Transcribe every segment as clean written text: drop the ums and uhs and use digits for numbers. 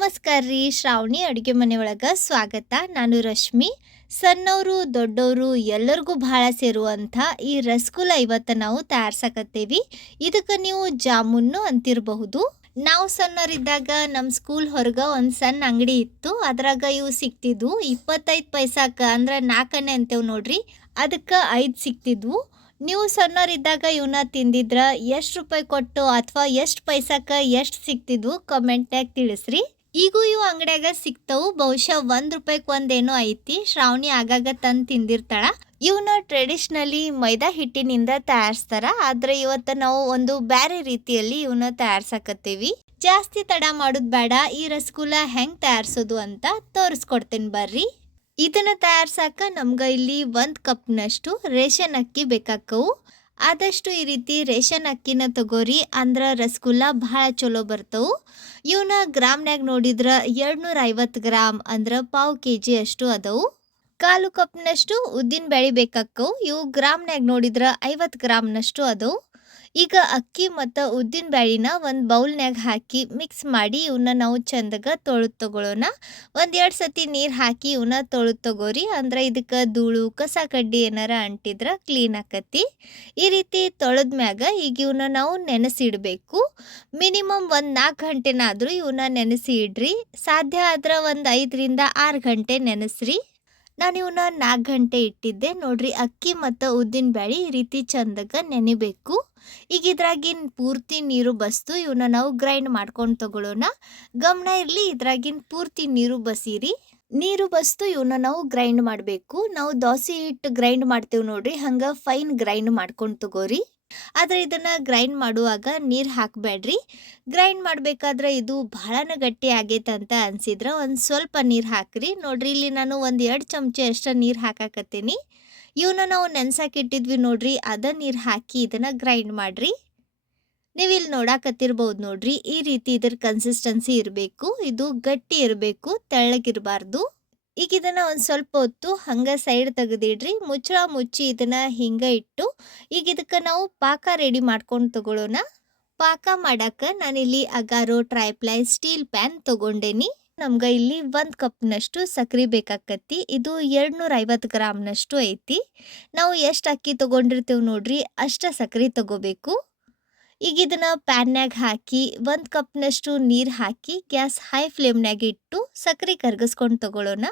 ನಮಸ್ಕಾರ ರೀ. ಶ್ರಾವಣಿ ಅಡುಗೆ ಮನೆ ಒಳಗೆ ಸ್ವಾಗತ. ನಾನು ರಶ್ಮಿ. ಸಣ್ಣವರು ದೊಡ್ಡವರು ಎಲ್ಲರಿಗೂ ಭಾಳ ಸೇರುವಂಥ ಈ ರಸಗುಲ್ಲ ಇವತ್ತು ನಾವು ತಯಾರ್ಸಕತ್ತೇವಿ. ಇದಕ್ಕೆ ನೀವು ಜಾಮೂನು ಅಂತಿರಬಹುದು. ನಾವು ಸಣ್ಣವರಿದ್ದಾಗ ನಮ್ಮ ಸ್ಕೂಲ್ ಹೊರಗೆ ಒಂದು ಸಣ್ಣ ಅಂಗಡಿ ಇತ್ತು. ಅದ್ರಾಗ ಇವು ಸಿಕ್ತಿದ್ವು 25 ಪೈಸಾಕ್ಕೆ, ಅಂದ್ರೆ 4 ಆನೆ ಅಂತೇವು ನೋಡ್ರಿ. ಅದಕ್ಕೆ 5 ಸಿಕ್ತಿದ್ವು. ನೀವು ಸಣ್ಣವರಿದ್ದಾಗ ಇವನ್ನ ತಿಂದಿದ್ರ ಎಷ್ಟು ರೂಪಾಯಿ ಕೊಟ್ಟು ಅಥವಾ ಎಷ್ಟು ಪೈಸಾಕ್ಕೆ ಎಷ್ಟು ಸಿಕ್ತಿದ್ವು ಕಮೆಂಟ್ನಾಗ ತಿಳಿಸ್ರಿ. ಈಗೂ ಇವು ಅಂಗಡ್ಯಾಗ ಸಿಗ್ತಾವು. ಬಹುಶಃ 1 ರೂಪಾಯಿಗೆ ಒಂದೇನೋ ಐತಿ. ಶ್ರಾವಣಿ ಆಗಾಗ ತಂದು ತಿಂದಿರ್ತಾಳ. ಇವನ್ನ ಟ್ರೆಡಿಷ್ನಲಿ ಮೈದಾ ಹಿಟ್ಟಿನಿಂದ ತಯಾರಿಸ್ತಾರ. ಆದ್ರೆ ಇವತ್ತು ನಾವು ಒಂದು ಬೇರೆ ರೀತಿಯಲ್ಲಿ ಇವನ್ನ ತಯಾರ್ಸಕತ್ತೀವಿ. ಜಾಸ್ತಿ ತಡ ಮಾಡೋದು ಬೇಡ. ಈ ರಸಗುಲ್ಲ ಹೆಂಗ್ ತಯಾರಿಸೋದು ಅಂತ ತೋರಿಸ್ಕೊಡ್ತೇನೆ ಬರ್ರಿ. ಇದನ್ನ ತಯಾರ್ಸಾಕ ನಮ್ಗೆ ಇಲ್ಲಿ 1 ಕಪ್ನಷ್ಟು ರೇಷನ್ ಅಕ್ಕಿ ಬೇಕಾಕ್ಕವು. ಆದಷ್ಟು ಈ ರೀತಿ ರೇಷನ್ ಅಕ್ಕಿನ ತಗೋರಿ, ಅಂದ್ರೆ ರಸಗುಲ್ಲ ಭಾಳ ಚಲೋ ಬರ್ತವು. ಇವನ್ನ ಗ್ರಾಮ್ನ್ಯಾಗ ನೋಡಿದ್ರೆ 250 ಗ್ರಾಮ್ ಅಂದ್ರೆ 1/4 kg ಅಷ್ಟು ಅದವು. 1/4 ಕಪ್ನಷ್ಟು ಉದ್ದಿನ ಬೇಳೆ ಬೇಕಾಕ್ಕವು. ಇವು ಗ್ರಾಮ್ನ್ಯಾಗ ನೋಡಿದ್ರೆ 50 ಗ್ರಾಮ್ನಷ್ಟು ಅದವು. ಈಗ ಅಕ್ಕಿ ಮತ್ತು ಉದ್ದಿನ ಬೇಳೆನ ಒಂದು ಬೌಲ್ನ್ಯಾಗ ಹಾಕಿ ಮಿಕ್ಸ್ ಮಾಡಿ ಇವನ್ನ ನಾವು ಚಂದಗ ತೊಳೆದು ತಗೊಳ್ಳೋಣ. 1-2 ಸತಿ ನೀರು ಹಾಕಿ ಇವನ್ನ ತೊಳೆದು ತಗೋರಿ. ಅಂದ್ರೆ ಇದಕ್ಕೆ ಧೂಳು ಕಸ ಕಡ್ಡಿ ಏನಾರ ಅಂಟಿದ್ರೆ ಕ್ಲೀನ್ ಆಕತಿ. ಈ ರೀತಿ ತೊಳೆದ್ಮ್ಯಾಗ ಈಗ ಇವನ್ನ ನಾವು ನೆನೆಸಿಡಬೇಕು. ಮಿನಿಮಮ್ ಒಂದು 4 ಗಂಟೆನಾದರೂ ಇವನ್ನ ನೆನೆಸಿ ಇಡ್ರಿ. ಸಾಧ್ಯ ಆದ್ರೆ ಒಂದು 5ರಿಂದ 6 ಗಂಟೆ ನೆನೆಸ್ರಿ. ನಾನು ಇವನ್ನ 4 ಗಂಟೆ ಇಟ್ಟಿದ್ದೆ ನೋಡ್ರಿ. ಅಕ್ಕಿ ಮತ್ತು ಉದ್ದಿನ ಬೇಳೆ ಈ ರೀತಿ ಚಂದಗ ನೆನಿಬೇಕು. ಈಗ ಇದ್ರಾಗಿನ ಪೂರ್ತಿ ನೀರು ಬಸ್ತು ಇವನ್ನ ನಾವು ಗ್ರೈಂಡ್ ಮಾಡ್ಕೊಂಡು ತಗೊಳ್ಳೋಣ. ಗಮನ ಇರಲಿ, ಇದ್ರಾಗಿನ ಪೂರ್ತಿ ನೀರು ಬಸೀರಿ. ನೀರು ಬಸ್ತು ಇವನ್ನ ನಾವು ಗ್ರೈಂಡ್ ಮಾಡಬೇಕು. ನಾವು ದೋಸೆ ಹಿಟ್ಟು ಗ್ರೈಂಡ್ ಮಾಡ್ತೇವೆ ನೋಡ್ರಿ, ಹಂಗೆ ಫೈನ್ ಗ್ರೈಂಡ್ ಮಾಡ್ಕೊಂಡು ತಗೋರಿ. ಆದರೆ ಇದನ್ನು ಗ್ರೈಂಡ್ ಮಾಡುವಾಗ ನೀರು ಹಾಕಬೇಡ್ರಿ. ಗ್ರೈಂಡ್ ಮಾಡಬೇಕಾದ್ರೆ ಇದು ಬಹಳನ ಗಟ್ಟಿ ಆಗೈತೆ ಅಂತ ಅನಿಸಿದ್ರೆ ಒಂದು ಸ್ವಲ್ಪ ನೀರು ಹಾಕ್ರಿ. ನೋಡ್ರಿ, ಇಲ್ಲಿ ನಾನು 1-2 ಚಮಚ ಅಷ್ಟು ನೀರು ಹಾಕಾಕತ್ತೀನಿ. ಇವನ್ನ ನಾವು ನೆನ್ಸಾಕಿಟ್ಟಿದ್ವಿ ನೋಡ್ರಿ, ಅದ ನೀರು ಹಾಕಿ ಇದನ್ನು ಗ್ರೈಂಡ್ ಮಾಡಿರಿ. ನೀವು ಇಲ್ಲಿ ನೋಡಾಕತ್ತಿರ್ಬೋದು ನೋಡ್ರಿ, ಈ ರೀತಿ ಇದ್ರ ಕನ್ಸಿಸ್ಟೆನ್ಸಿ ಇರಬೇಕು. ಇದು ಗಟ್ಟಿ ಇರಬೇಕು, ತೆಳ್ಳಗಿರಬಾರ್ದು. ಈಗ ಇದನ್ನು ಒಂದು ಸ್ವಲ್ಪ ಹೊತ್ತು ಹಂಗೆ ಸೈಡ್ ತೆಗೆದಿಡ್ರಿ. ಮುಚ್ಚಳ ಮುಚ್ಚಿ ಇದನ್ನು ಹಿಂಗೆ ಇಟ್ಟು ಈಗ ಇದಕ್ಕೆ ನಾವು ಪಾಕ ರೆಡಿ ಮಾಡ್ಕೊಂಡು ತಗೊಳ್ಳೋಣ. ಪಾಕ ಮಾಡಕ್ಕೆ ನಾನಿಲ್ಲಿ ಅಗಾರೋ ಟ್ರೈಪ್ಲೈ ಸ್ಟೀಲ್ ಪ್ಯಾನ್ ತೊಗೊಂಡೇನಿ. ನಮ್ಗೆ ಇಲ್ಲಿ 1 ಕಪ್ನಷ್ಟು ಸಕ್ಕರೆ ಬೇಕಾಕತ್ತಿ. ಇದು 250 ಗ್ರಾಮ್ನಷ್ಟು ಐತಿ. ನಾವು ಎಷ್ಟು ಅಕ್ಕಿ ತೊಗೊಂಡಿರ್ತೀವಿ ನೋಡ್ರಿ, ಅಷ್ಟು ಸಕ್ಕರೆ ತಗೋಬೇಕು. ಈಗ ಇದನ್ನ ಪ್ಯಾನ್ಯಾಗ ಹಾಕಿ 1 ಕಪ್ನಷ್ಟು ನೀರು ಹಾಕಿ ಗ್ಯಾಸ್ ಹೈ ಫ್ಲೇಮ್ನಾಗ ಇಟ್ಟು ಸಕ್ಕರೆ ಕರಗಿಸ್ಕೊಂಡು ತಗೊಳ್ಳೋಣ.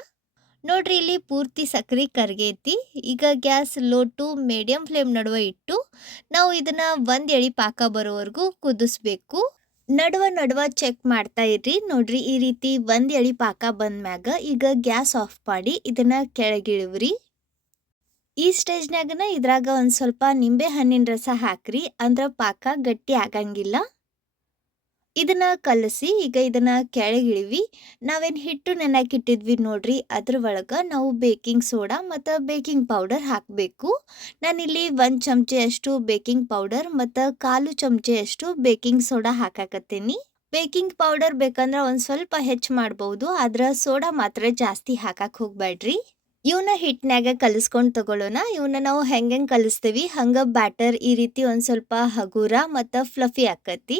ನೋಡ್ರಿ, ಇಲ್ಲಿ ಪೂರ್ತಿ ಸಕ್ಕರೆ ಕರಗೈತಿ. ಈಗ gas low to medium flame ನಡುವೆ ಇಟ್ಟು ನಾವು ಇದನ್ನ 1 ಎಳೆ ಪಾಕ ಬರೋವರೆಗೂ ಕುದಿಸ್ಬೇಕು. ನಡುವ ಚೆಕ್ ಮಾಡ್ತಾ ಇರ್ರಿ. ನೋಡ್ರಿ, ಈ ರೀತಿ 1 ಎಳೆ ಪಾಕ ಬಂದ್ಮ್ಯಾಗ ಈಗ ಗ್ಯಾಸ್ ಆಫ್ ಮಾಡಿ ಇದನ್ನ ಕೆಳಗಿಳಿವ್ರಿ. ಈ ಸ್ಟೇಜ್ನಾಗನ ಇದ್ರಾಗ ಒಂದು ಸ್ವಲ್ಪ ನಿಂಬೆ ಹಣ್ಣಿನ ರಸ ಹಾಕ್ರಿ, ಅಂದ್ರೆ ಪಾಕ ಗಟ್ಟಿ ಆಗಂಗಿಲ್ಲ. ಇದನ್ನ ಕಲಸಿ ಈಗ ಇದನ್ನ ಕೆಳಗಿಳಿವಿ. ನಾವೇನು ಹಿಟ್ಟು ನೆನಕಿಟ್ಟಿದ್ವಿ ನೋಡ್ರಿ, ಅದ್ರ ಒಳಗೆ ನಾವು ಬೇಕಿಂಗ್ ಸೋಡಾ ಮತ್ತು ಬೇಕಿಂಗ್ ಪೌಡರ್ ಹಾಕಬೇಕು. ನಾನಿಲ್ಲಿ 1 ಚಮಚೆಯಷ್ಟು ಬೇಕಿಂಗ್ ಪೌಡರ್ ಮತ್ತು 1/4 ಚಮಚೆಯಷ್ಟು ಬೇಕಿಂಗ್ ಸೋಡಾ ಹಾಕಾಕತ್ತೀನಿ. ಬೇಕಿಂಗ್ ಪೌಡರ್ ಬೇಕಂದ್ರೆ ಒಂದು ಸ್ವಲ್ಪ ಹೆಚ್ಚು ಮಾಡ್ಬೋದು, ಆದ್ರೆ ಸೋಡಾ ಮಾತ್ರ ಜಾಸ್ತಿ ಹಾಕಕ್ಕೆ ಹೋಗ್ಬೇಡ್ರಿ. ಇವನ್ನ ಹಿಟ್ಟಿನಾಗ ಕಲಿಸ್ಕೊಂಡು ತಗೊಳ್ಳೋಣ. ಇವನ್ನ ನಾವು ಹೆಂಗೆ ಕಲಿಸ್ತೀವಿ ಹಂಗೆ ಬ್ಯಾಟರ್ ಈ ರೀತಿ ಒಂದು ಸ್ವಲ್ಪ ಹಗುರ ಮತ್ತು ಫ್ಲಫಿ ಆಕತಿ.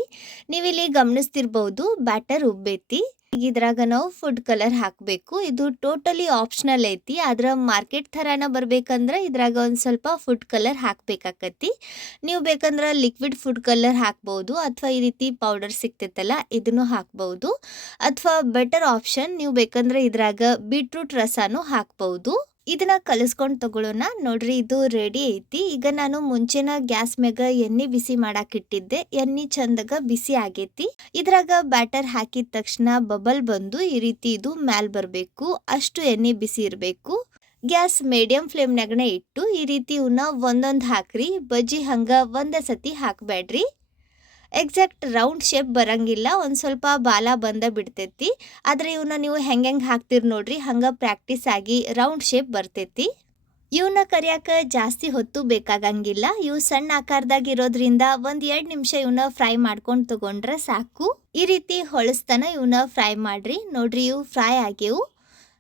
ನೀವಿಲ್ಲಿ ಗಮನಿಸ್ತಿರ್ಬೋದು ಬ್ಯಾಟರ್ ಉಬ್ಬೈತಿ. ಈಗ ಇದ್ರಾಗ ನಾವು ಫುಡ್ ಕಲರ್ ಹಾಕಬೇಕು. ಇದು ಟೋಟಲಿ ಆಪ್ಷನಲ್ ಐತಿ. ಆದ್ರೆ ಮಾರ್ಕೆಟ್ ಥರನ ಬರ್ಬೇಕಂದ್ರೆ ಇದ್ರಾಗ ಒಂದು ಸ್ವಲ್ಪ ಫುಡ್ ಕಲರ್ ಹಾಕಬೇಕಾಕತಿ. ನೀವು ಬೇಕಂದ್ರೆ ಲಿಕ್ವಿಡ್ ಫುಡ್ ಕಲರ್ ಹಾಕ್ಬೋದು, ಅಥವಾ ಈ ರೀತಿ ಪೌಡರ್ ಸಿಗ್ತೈತಲ್ಲ ಇದನ್ನು ಹಾಕ್ಬೋದು. ಅಥವಾ ಬೆಟರ್ ಆಪ್ಷನ್, ನೀವು ಬೇಕಂದ್ರೆ ಇದ್ರಾಗ ಬೀಟ್ರೂಟ್ ರಸನೂ ಹಾಕ್ಬೋದು. ಇದನ್ನ ಕಲಿಸ್ಕೊಂಡು ತಗೊಳ್ಳೋಣ. ನೋಡ್ರಿ, ಇದು ರೆಡಿ ಐತಿ. ಈಗ ನಾನು ಮುಂಚೆನ ಗ್ಯಾಸ್ ಮ್ಯಾಗ ಎಣ್ಣೆ ಬಿಸಿ ಮಾಡಾಕಿಟ್ಟಿದ್ದೆ. ಎಣ್ಣೆ ಚಂದಗ ಬಿಸಿ ಆಗೈತಿ. ಇದ್ರಾಗ ಬ್ಯಾಟರ್ ಹಾಕಿದ ತಕ್ಷಣ ಬಬಲ್ ಬಂದು ಈ ರೀತಿ ಇದು ಮ್ಯಾಲ್ ಬರಬೇಕು. ಅಷ್ಟು ಎಣ್ಣೆ ಬಿಸಿ ಇರಬೇಕು. ಗ್ಯಾಸ್ ಮೀಡಿಯಂ ಫ್ಲೇಮ್ನಾಗನೇ ಇಟ್ಟು ಈ ರೀತಿ ಇವನ್ನ ಒಂದೊಂದು ಹಾಕ್ರಿ. ಬಜ್ಜಿ ಹಂಗ ಒಂದೇ ಸತಿ ಹಾಕಬೇಡ್ರಿ. ಎಕ್ಸಾಕ್ಟ್ ರೌಂಡ್ ಶೇಪ್ ಬರಂಗಿಲ್ಲ, ಒಂದು ಸ್ವಲ್ಪ ಬಾಲ ಬಂದ ಬಿಡ್ತೈತಿ. ಆದರೆ ಇವನ್ನ ನೀವು ಹೆಂಗೆ ಹಾಕ್ತೀರಿ ನೋಡ್ರಿ, ಹಂಗೆ ಪ್ರಾಕ್ಟೀಸ್ ಆಗಿ ರೌಂಡ್ ಶೇಪ್ ಬರ್ತೈತಿ. ಇವನ್ನ ಕರಿಯಾಕ ಜಾಸ್ತಿ ಹೊತ್ತು ಬೇಕಾಗಂಗಿಲ್ಲ. ಇವು ಸಣ್ಣ ಆಕಾರದಾಗ ಇರೋದ್ರಿಂದ 1-2 ನಿಮಿಷ ಇವನ್ನ ಫ್ರೈ ಮಾಡ್ಕೊಂಡು ತಗೊಂಡ್ರೆ ಸಾಕು. ಈ ರೀತಿ ಹೊಳಸ್ತಾನ ಇವನ್ನ ಫ್ರೈ ಮಾಡ್ರಿ. ನೋಡ್ರಿ, ಇವು ಫ್ರೈ ಆಗ್ಯವು.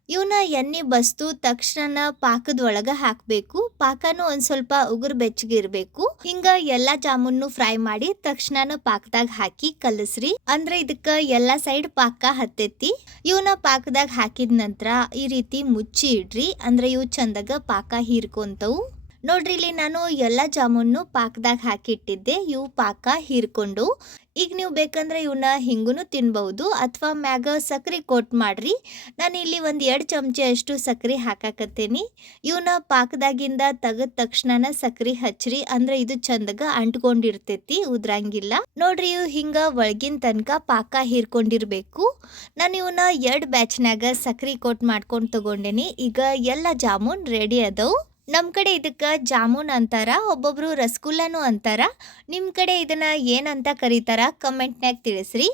ಇವನ್ನ ಎಣ್ಣೆ ಬಸ್ತು ತಕ್ಷಣ ಪಾಕದ ಒಳಗ ಹಾಕಬೇಕು. ಪಾಕನು ಒಂದ್ ಸ್ವಲ್ಪ ಉಗುರು ಬೆಚ್ಚಗಿರ್ಬೇಕು. ಹಿಂಗ ಎಲ್ಲಾ ಜಾಮೂನು ಫ್ರೈ ಮಾಡಿ ತಕ್ಷಣ ಪಾಕದಾಗ ಹಾಕಿ ಕಲಸ್ರಿ. ಅಂದ್ರೆ ಇದಕ್ಕ ಎಲ್ಲಾ ಸೈಡ್ ಪಾಕ ಹತ್ತೈತಿ. ಇವನ್ನ ಪಾಕದಾಗ ಹಾಕಿದ ನಂತರ ಈ ರೀತಿ ಮುಚ್ಚಿ ಇಡ್ರಿ. ಅಂದ್ರೆ ಇವು ಚಂದಾಗ ಪಾಕ ಹೀರ್ಕೊಂತವು. ನೋಡ್ರಿ ಇಲ್ಲಿ ನಾನು ಎಲ್ಲ ಜಾಮೂನು ಪಾಕದಾಗ ಹಾಕಿಟ್ಟಿದ್ದೆ. ಇವು ಪಾಕ ಹೀರ್ಕೊಂಡು ಈಗ ನೀವು ಬೇಕಂದ್ರೆ ಇವನ್ನ ಹಿಂಗುನು ತಿನ್ಬಹುದು ಅಥವಾ ಮ್ಯಾಗ ಸಕ್ರೆ ಕೋಟ್ ಮಾಡ್ರಿ. ನಾನು ಇಲ್ಲಿ ಒಂದು 2 ಚಮಚೆ ಅಷ್ಟು ಸಕ್ರೆ ಹಾಕಾಕತ್ತೇನಿ. ಇವನ್ನ ಪಾಕದಾಗಿಂದ ತೆಗೆದ ತಕ್ಷಣ ಸಕ್ರೆ ಹಚ್ರಿ. ಅಂದ್ರೆ ಇದು ಚಂದಗ ಅಂಟ್ಕೊಂಡಿರ್ತೈತಿ, ಉದ್ರಂಗಿಲ್ಲ. ನೋಡ್ರಿ ಇವು ಹಿಂಗ ಒಳಗಿನ ತನಕ ಪಾಕ ಹೀರ್ಕೊಂಡಿರ್ಬೇಕು. ನಾನು ಇವನ್ನ 2 ಬ್ಯಾಚ್ನಾಗ ಸಕ್ರೆ ಕೋಟ್ ಮಾಡ್ಕೊಂಡು ತಗೊಂಡೇನಿ. ಈಗ ಎಲ್ಲ ಜಾಮೂನ್ ರೆಡಿ ಅದಾವು. ನಮ್ಮ ಕಡೆ ಇದಕ್ಕ ಜಾಮೂನ್ ಅಂತಾರ, ಒಬ್ಬೊಬ್ರು ರಸಗುಲ್ಲಾನು ಅಂತಾರ. ನಿಮ್ಮ ಕಡೆ ಇದನ್ನ ಏನಂತ ಕರೀತಾರ ಕಮೆಂಟ್ನಾಗ ತಿಳಿಸ್ರಿ.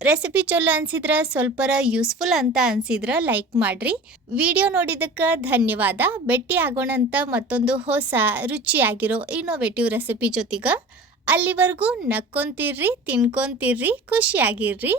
ರೆಸಿಪಿ ಚಲೋ ಅನ್ಸಿದ್ರ ಸ್ವಲ್ಪರ ಯೂಸ್ಫುಲ್ ಅಂತ ಅನ್ಸಿದ್ರ ಲೈಕ್ ಮಾಡ್ರಿ. ವಿಡಿಯೋ ನೋಡಿದಕ್ಕ ಧನ್ಯವಾದ. ಭೇಟಿ ಆಗೋಣಂತ ಮತ್ತೊಂದು ಹೊಸ ರುಚಿಯಾಗಿರೋ ಇನ್ನೋವೇಟಿವ್ ರೆಸಿಪಿ ಜೊತೆಗ. ಅಲ್ಲಿವರೆಗೂ ನಕ್ಕೊಂತಿರ್ರಿ, ತಿನ್ಕೊಂತಿರ್ರಿ, ಖುಷಿಯಾಗಿರ್ರಿ.